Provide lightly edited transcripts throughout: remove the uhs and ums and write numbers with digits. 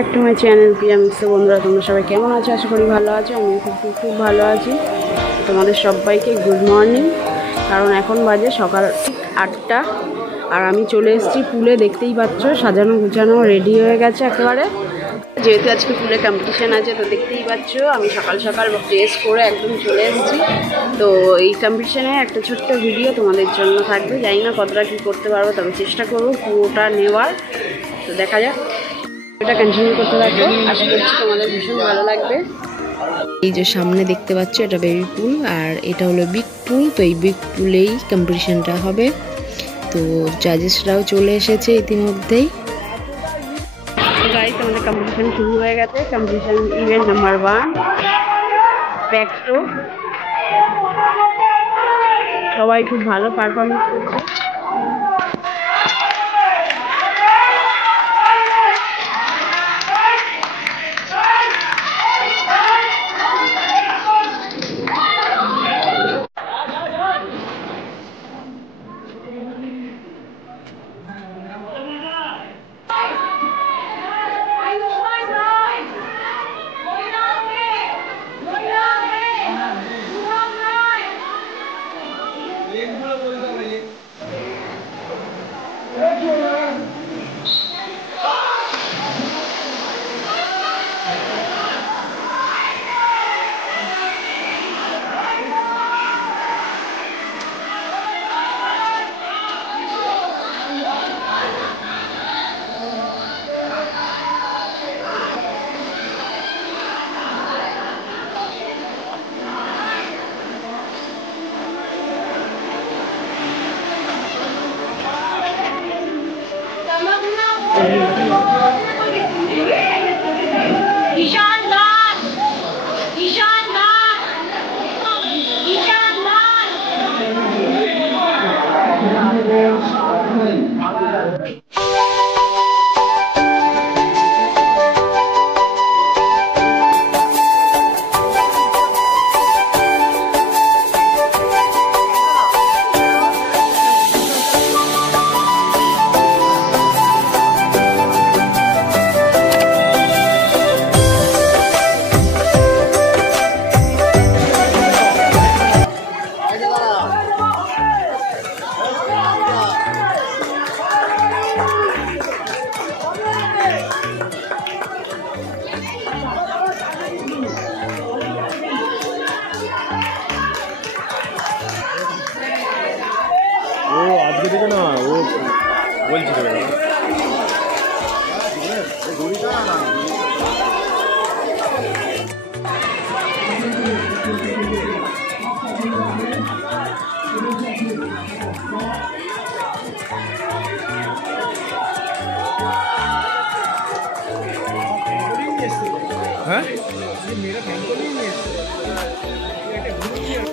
Back to my channel Piya mix. বন্ধুরা তোমরা সবাই কেমন আছো? আশা করি ভালো আছো। আমি খুব ভালো আছি। তোমাদের সবাইকে গুড মর্নিং। কারণ এখন বাজে সকাল 8টা আর আমি চলে এসেছি পুলে। দেখতেই পাচ্ছ সাজানো গুছানো রেডি হয়ে গেছে একেবারে, যেহেতু আজকে পুলে কম্পিটিশান আছে। তো দেখতেই পাচ্ছ আমি সকাল সকাল ড্রেস করে একদম চলে এসেছি। তো এই কম্পিটিশানে একটা ছোট্ট ভিডিও তোমাদের জন্য থাকবে। জানি না কতটা কী করতে পারবো, তবে চেষ্টা করবো পুরোটা নেওয়ার। তো দেখা যাক, এটা কন্টিনিউ করতে থাকবো। আশা করছি তোমাদের ভীষণ ভালো লাগবে। এই যে সামনে দেখতে পাচ্ছ এটা বেবি পুল আর এটা হলো বিগ পুল। তো এই বিগ পুলেই কম্পিটিশানটা হবে। তো জাজেসরাও চলে এসেছে ইতিমধ্যেই। গাইস আমাদের কম্পিটিশান শুরু হয়ে গেছে। Competition event number 1 back show. সবাই খুব ভালো পারফরমেন্স করছে।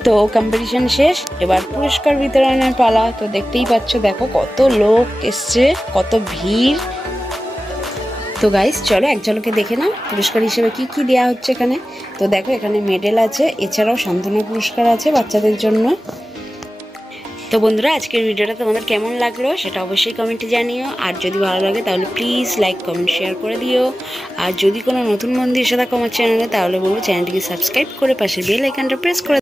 তো কম্পিটিশন শেষ, এবার পুরস্কার বিতরণের পালা। তো দেখতেই পাচ্ছ, দেখো কত লোক এসছে, কত ভিড়। তো গাইস চলো এক ঝলকে দেখে নাও পুরস্কার হিসেবে কি কি দেওয়া হচ্ছে এখানে। তো দেখো এখানে মেডেল আছে, এছাড়াও সান্ত্বনা পুরস্কার আছে বাচ্চাদের জন্য। তো বন্ধুরা আজকের ভিডিওটা তোমাদের কেমন লাগলো সেটা অবশ্যই কমেন্টে জানিও। আর যদি ভালো লাগে তাহলে প্লিজ লাইক কমেন্ট শেয়ার করে দিও। আর যদি কোনো নতুন বন্ধু এসে থাকো আমার চ্যানেলে, তাহলে বলবো চ্যানেলটিকে সাবস্ক্রাইব করে পাশে বেল আইকনটা প্রেস করে